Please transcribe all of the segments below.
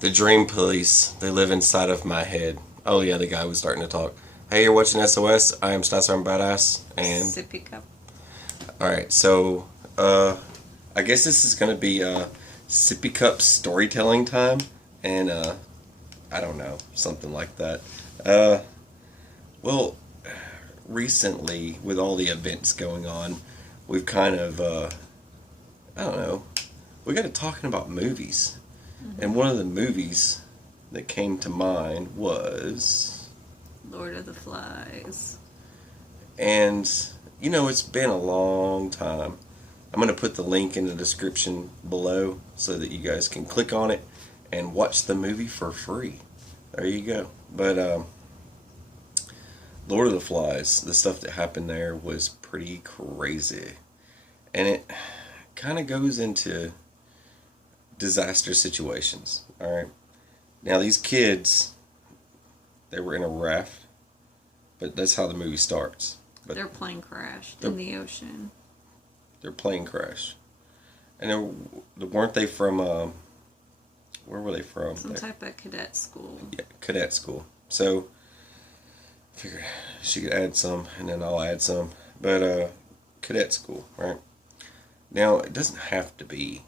The dream police, they live inside of my head. Oh yeah, the guy was starting to talk. Hey, you're watching SOS. I am Stasar Badass. And Sippy cup. alright, so I guess this is gonna be sippy cup storytelling time, and I don't know, something like that. Uh, well, recently with all the events going on, we've kind of I don't know, we got to talking about movies. And one of the movies that came to mind was, Lord of the Flies. and it's been a long time. I'm going to put the link in the description below so that you guys can click on it and watch the movie for free. There you go. But Lord of the Flies, the stuff that happened there was pretty crazy. And it kind of goes into disaster situations. All right. Now these kids, they were in a raft, but that's how the movie starts. But Their plane crashed in the ocean. their plane crashed, and weren't they from? Where were they from? Some type of cadet school. Yeah, cadet school. So I figured she could add some, and then I'll add some. But cadet school, right? Now it doesn't have to be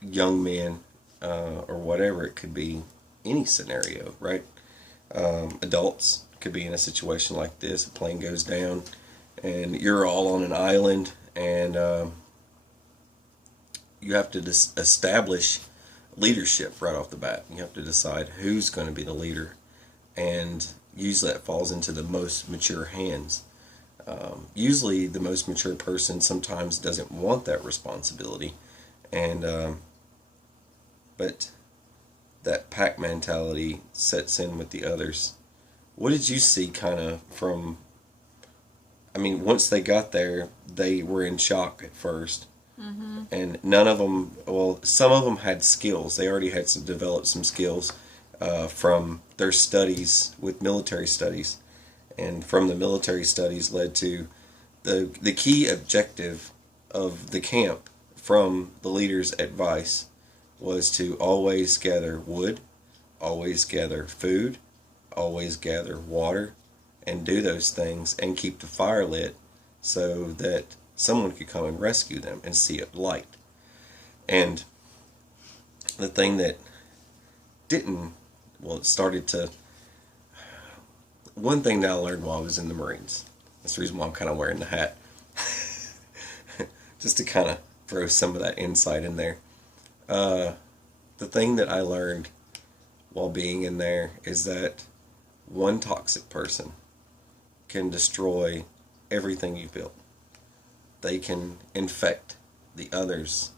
young men or whatever. It could be any scenario, right? Adults could be in a situation like this. A plane goes down, and you're all on an island, and you have to establish leadership right off the bat. You have to decide who's going to be the leader, and usually that falls into the most mature hands. Usually the most mature person sometimes doesn't want that responsibility, and but that pack mentality sets in with the others. What did you see kind of from, I mean, once they got there, they were in shock at first. And none of them, well, some of them had skills. They already had developed some skills from their studies with military studies. And from the military studies led to the key objective of the camp from the leader's advice was to always gather wood, always gather food, always gather water, and do those things and keep the fire lit so that someone could come and rescue them and see it light. And the thing that didn't, well, it started to, one thing that I learned while I was in the Marines, that's the reason why I'm kind of wearing the hat, just to kind of throw some of that insight in there. The thing that I learned while being in there is that one toxic person can destroy everything you built. They can infect the others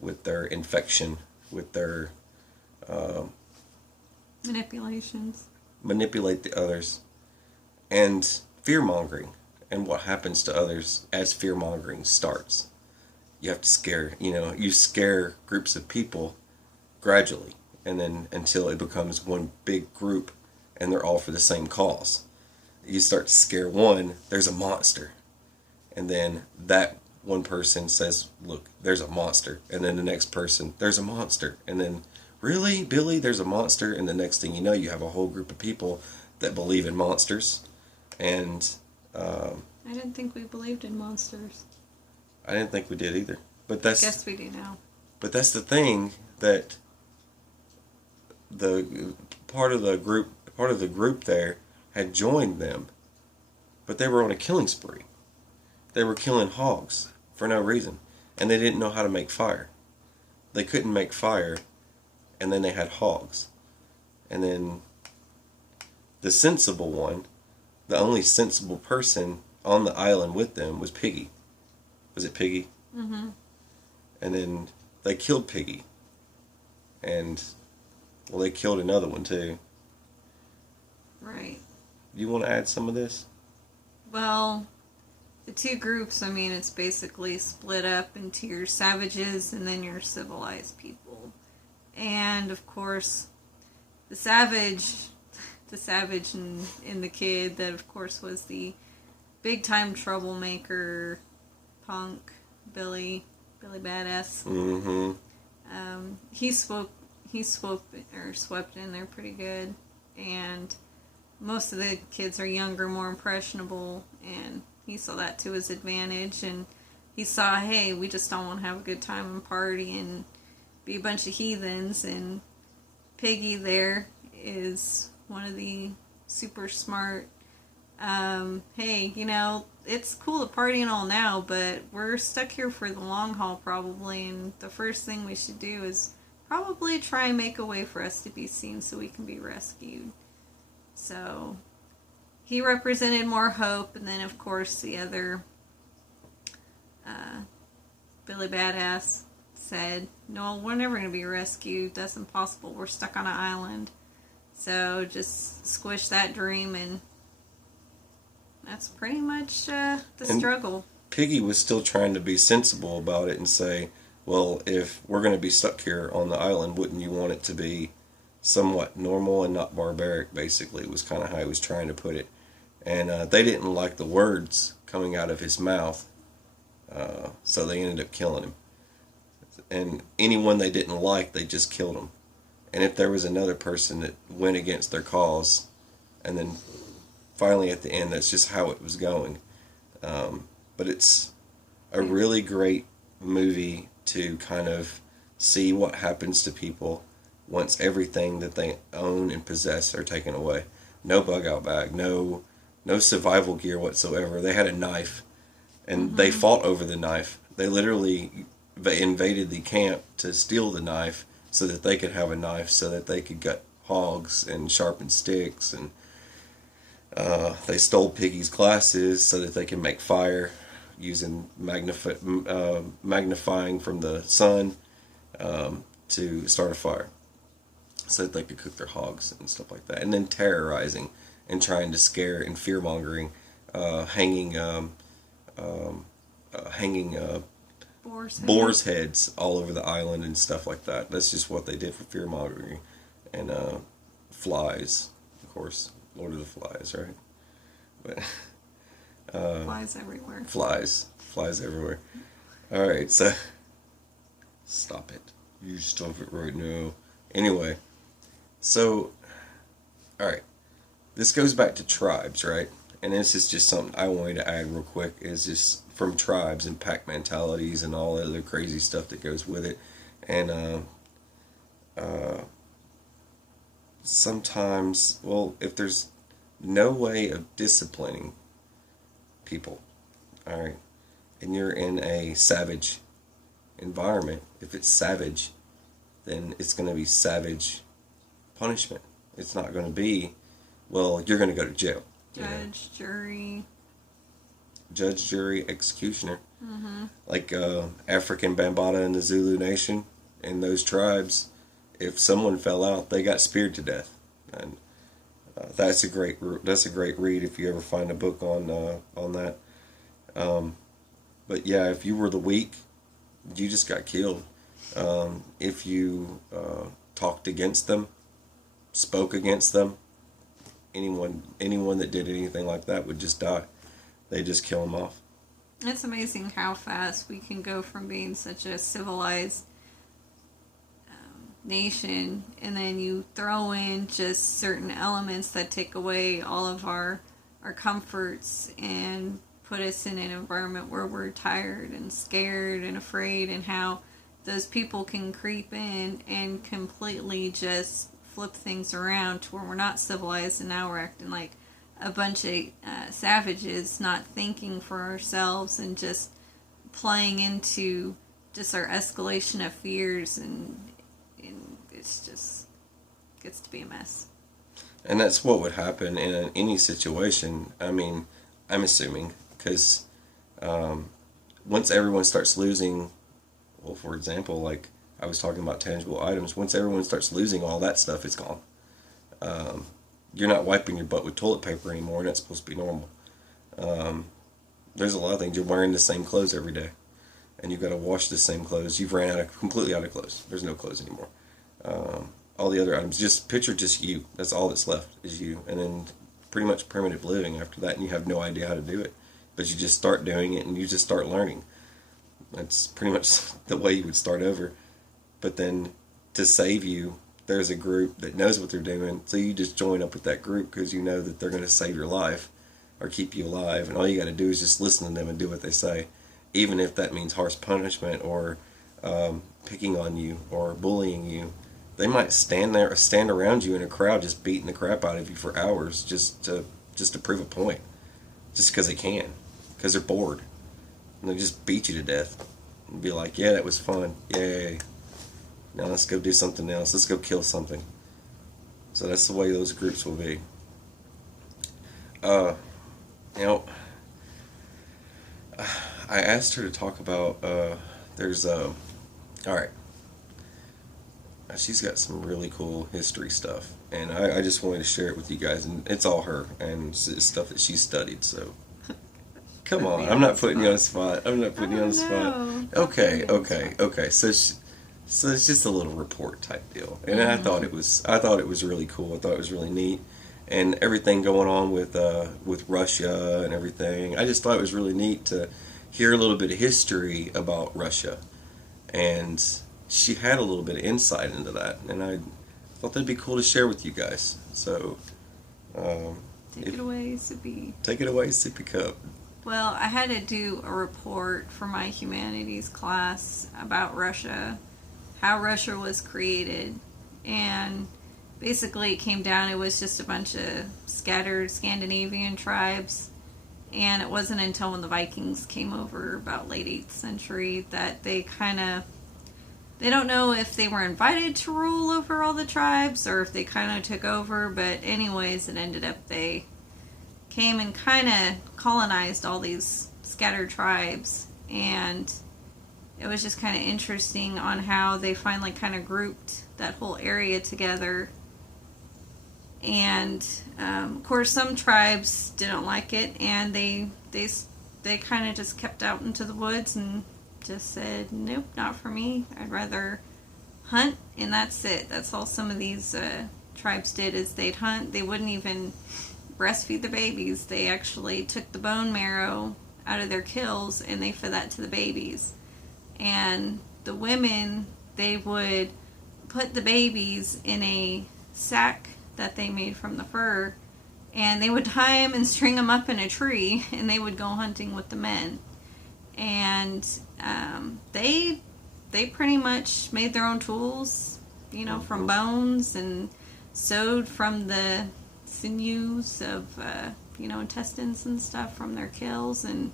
with their infection, with their Manipulations. manipulate the others, and fear mongering, and what happens to others as fear mongering starts. You have to you scare groups of people gradually, and then until it becomes one big group and they're all for the same cause. You start to scare one, there's a monster. And then that one person says, look, there's a monster. And then the next person, there's a monster. And then, really, Billy, there's a monster. And the next thing you know, you have a whole group of people that believe in monsters. And I didn't think we believed in monsters. I didn't think we did either. But I guess we do now. But that's the thing, that the part of the group there had joined them, but they were on a killing spree. They were killing hogs for no reason, and they didn't know how to make fire. They couldn't make fire, and then they had hogs. And then the sensible one, the only sensible person on the island with them was Piggy. Was it Piggy? Mm-hmm. And then they killed Piggy. And, well, they killed another one too. Right. You want to add some of this? Well, the two groups, I mean, it's basically split up into your savages and then your civilized people. And, of course, the savage in the kid that, of course, was the big-time troublemaker, punk, Billy Badass. Mm-hmm. He spoke he swept in there pretty good, and most of the kids are younger, more impressionable, and he saw that to his advantage, and he saw, hey, we just don't want to have a good time and party and be a bunch of heathens, and Piggy there is one of the super smart, hey, it's cool to party and all now, but we're stuck here for the long haul probably, and the first thing we should do is probably try and make a way for us to be seen so we can be rescued. So he represented more hope, and then of course the other Billy Badass said, no, we're never going to be rescued. That's impossible. We're stuck on an island. So just squish that dream, and that's pretty much the struggle. Piggy was still trying to be sensible about it and say, well, if we're going to be stuck here on the island, wouldn't you want it to be somewhat normal and not barbaric, basically, was kind of how he was trying to put it. And they didn't like the words coming out of his mouth, so they ended up killing him. And anyone they didn't like, they just killed him. And if there was another person that went against their cause, and then finally at the end, that's just how it was going. But it's a really great movie to kind of see what happens to people once everything that they own and possess are taken away. No bug out bag, no survival gear whatsoever. They had a knife, and they fought over the knife. They literally invaded the camp to steal the knife so that they could have a knife, so that they could gut hogs and sharpen sticks, and they stole Piggy's glasses so that they could make fire using magnifying from the sun to start a fire, so that they could cook their hogs and stuff like that. And then terrorizing and trying to scare and fear-mongering, hanging boars' heads all over the island and stuff like that. That's just what they did for fear-mongering. And flies, of course. Lord of the Flies, right? But flies everywhere. Flies everywhere. Alright, so stop it. You stop it right now. Anyway, so alright. This goes back to tribes, right? And this is just something I wanted to add real quick, is just from tribes and pack mentalities and all the other crazy stuff that goes with it. And sometimes, well, if there's no way of disciplining people, alright, and you're in a savage environment, if it's savage, then it's going to be savage punishment. It's not going to be, well, you're going to go to jail. Judge, jury, executioner. Like African Bambaataa in the Zulu Nation, in those tribes, if someone fell out, they got speared to death. And that's a great read if you ever find a book on that. But yeah, if you were the weak, you just got killed. If you talked against them, spoke against them, anyone that did anything like that would just die. They just kill them off. It's amazing how fast we can go from being such a civilized nation, and then you throw in just certain elements that take away all of our comforts and put us in an environment where we're tired and scared and afraid, and how those people can creep in and completely just flip things around to where we're not civilized, and now we're acting like a bunch of savages, not thinking for ourselves and just playing into just our escalation of fears, and it's just gets to be a mess. And that's what would happen in any situation. I mean, I'm assuming, because once everyone starts losing, well, for example, like I was talking about tangible items, once everyone starts losing all that stuff, it's gone. You're not wiping your butt with toilet paper anymore, and that's supposed to be normal. There's a lot of things. You're wearing the same clothes every day, and you've got to wash the same clothes. You've completely out of clothes. There's no clothes anymore. All the other items, just picture just you. That's all that's left is you. And then pretty much primitive living after that, and you have no idea how to do it. But you just start doing it, and you just start learning. That's pretty much the way you would start over. But then to save you, there's a group that knows what they're doing, so you just join up with that group because you know that they're going to save your life or keep you alive, and all you got to do is just listen to them and do what they say, even if that means harsh punishment or picking on you or bullying you. They might stand around you in a crowd, just beating the crap out of you for hours, just to prove a point, just because they can, because they're bored, and they just beat you to death, and be like, yeah, that was fun, yay. Now let's go do something else. Let's go kill something. So that's the way those groups will be. You know, I asked her to talk about, alright, she's got some really cool history stuff, and I just wanted to share it with you guys, and it's all her, and it's stuff that she studied, so come on, I'm not putting you on the spot. I'm not putting you on the spot. Okay. So it's just a little report type deal, and I thought it was really cool. I thought it was really neat, and everything going on with Russia and everything. I just thought it was really neat to hear a little bit of history about Russia, and she had a little bit of insight into that, and I thought that'd be cool to share with you guys. So, take it away, Sippy. Take it away, Sippy Cup. Well, I had to do a report for my humanities class about Russia, how Russia was created, and basically it came down, it was just a bunch of scattered Scandinavian tribes, and it wasn't until when the Vikings came over about late 8th century that they don't know if they were invited to rule over all the tribes or if they kind of took over, but anyways, it ended up they came and kind of colonized all these scattered tribes, and it was just kind of interesting on how they finally kind of grouped that whole area together. And of course some tribes didn't like it, and they kind of just kept out into the woods and just said, nope, not for me. I'd rather hunt, and that's it. That's all some of these tribes did, is they'd hunt. They wouldn't even breastfeed the babies. They actually took the bone marrow out of their kills and they fed that to the babies. And the women, they would put the babies in a sack that they made from the fur, and they would tie them and string them up in a tree, and they would go hunting with the men. And they pretty much made their own tools, from bones, and sewed from the sinews of intestines and stuff from their kills. And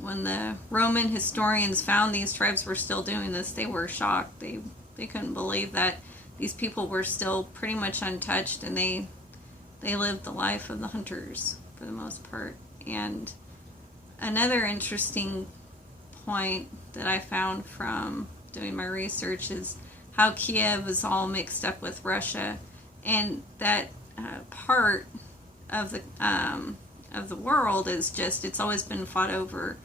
when the Roman historians found these tribes were still doing this, they were shocked. They couldn't believe that these people were still pretty much untouched, and they lived the life of the hunters for the most part. And another interesting point that I found from doing my research is how Kiev is all mixed up with Russia, and that part of the world is just, it's always been fought over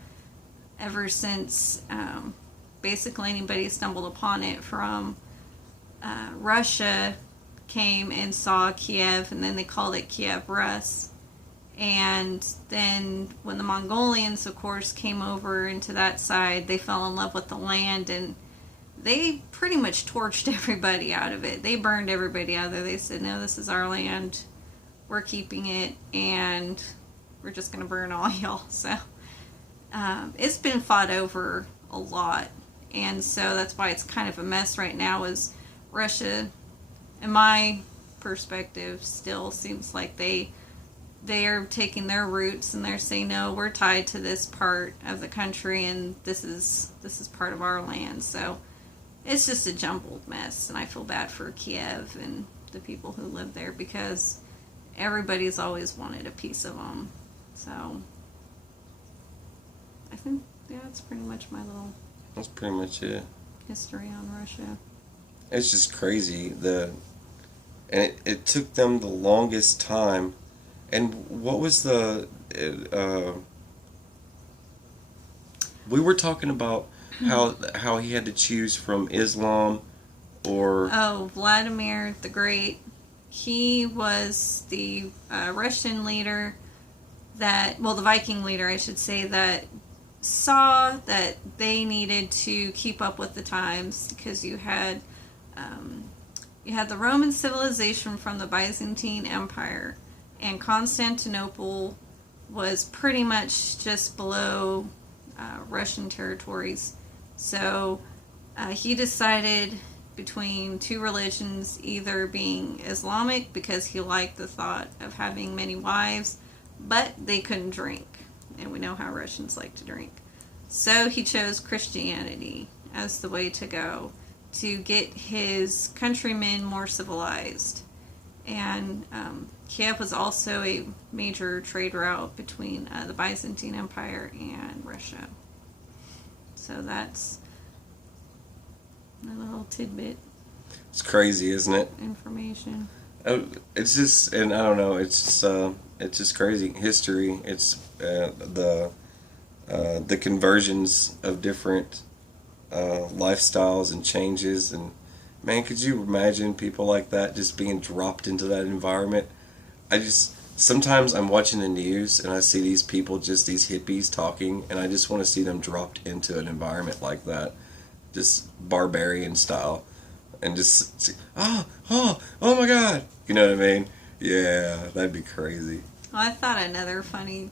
ever since basically anybody stumbled upon it from Russia came and saw Kiev, and then they called it Kiev Rus. And then when the Mongolians, of course, came over into that side, they fell in love with the land, and they pretty much torched everybody out of it. They burned everybody out of there. They said, no, this is our land. We're keeping it, and we're just going to burn all y'all. So it's been fought over a lot. And so that's why it's kind of a mess right now, is Russia, in my perspective, still seems like they are taking their roots and they're saying, no, we're tied to this part of the country, and this is part of our land. So it's just a jumbled mess, and I feel bad for Kiev and the people who live there, because everybody's always wanted a piece of them. So I think that's pretty much my little... That's pretty much it. History on Russia. It's just crazy. And it took them the longest time. And what was we were talking about how he had to choose from Islam or... Oh, Vladimir the Great. He was the Russian leader the Viking leader, I should say, that saw that they needed to keep up with the times, because you had You had the Roman civilization from the Byzantine Empire, and Constantinople was pretty much just below Russian territories. So he decided between two religions, either being Islamic because he liked the thought of having many wives, but they couldn't drink. And we know how Russians like to drink. So he chose Christianity as the way to go to get his countrymen more civilized. And Kiev was also a major trade route between the Byzantine Empire and Russia. So that's a little tidbit. It's crazy, isn't it? Information. Oh, it's just, and I don't know. It's just crazy history. It's the conversions of different lifestyles and changes, and man, could you imagine people like that just being dropped into that environment? Sometimes I'm watching the news and I see these people, just these hippies talking, and I just want to see them dropped into an environment like that, just barbarian style, and just see, oh my God, you know what I mean? Yeah, that'd be crazy. Well, I thought another funny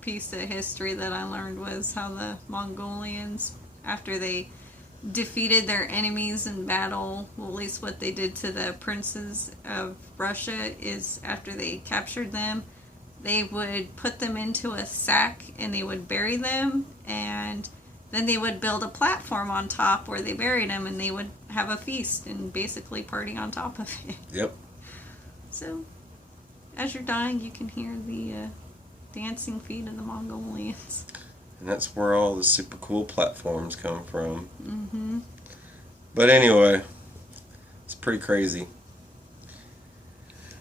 piece of history that I learned was how the Mongolians, after they defeated their enemies in battle, well, at least what they did to the princes of Russia is after they captured them, they would put them into a sack and they would bury them, and then they would build a platform on top where they buried them, and they would have a feast and basically party on top of it. Yep. So, as you're dying, you can hear the dancing feet of the Mongolians. And that's where all the super cool platforms come from. Mm-hmm. But anyway, it's pretty crazy.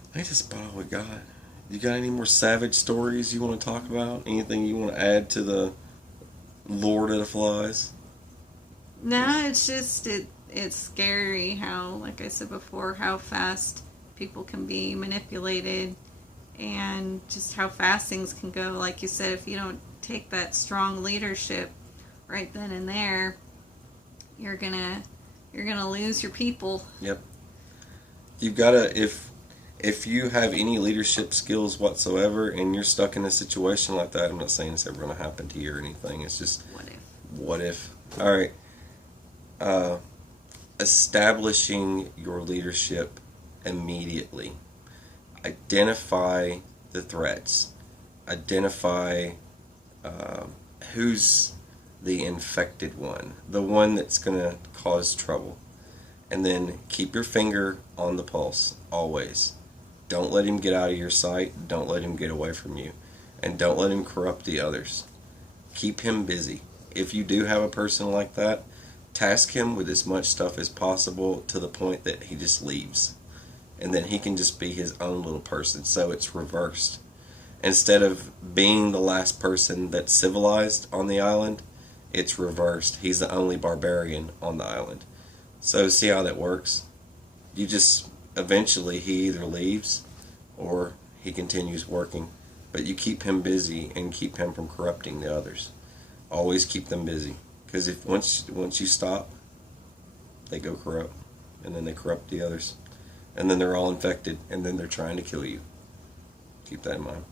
I think that's about all we got. You got any more savage stories you want to talk about? Anything you want to add to the Lord of the Flies? No, it's just, it's scary how, like I said before, how fast people can be manipulated and just how fast things can go. Like you said, if you don't take that strong leadership right then and there, you're gonna lose your people. Yep. You've got to, if you have any leadership skills whatsoever and you're stuck in a situation like that, I'm not saying it's ever going to happen to you or anything. It's just what if. All right. Establishing your leadership immediately. Identify the threats. Identify who's the infected one, the one that's going to cause trouble. And then keep your finger on the pulse, always. Don't let him get out of your sight. Don't let him get away from you. And don't let him corrupt the others. Keep him busy. If you do have a person like that, task him with as much stuff as possible to the point that he just leaves. And then he can just be his own little person. So it's reversed. Instead of being the last person that's civilized on the island, it's reversed. He's the only barbarian on the island. So see how that works? You just, eventually he either leaves or he continues working. But you keep him busy and keep him from corrupting the others. Always keep them busy. Because if once you stop, they go corrupt. And then they corrupt the others. And then they're all infected. And then they're trying to kill you. Keep that in mind.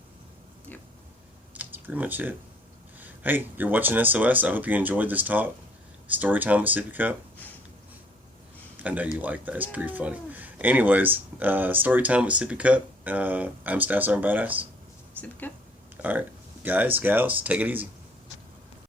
Yep. That's pretty much it. Hey, you're watching SOS. I hope you enjoyed this talk. Storytime at Sippy Cup. I know you like that. It's pretty funny. Anyways, Storytime with Sippy Cup. I'm Staff Sergeant Badass. Sippy Cup. All right. Guys, gals, take it easy.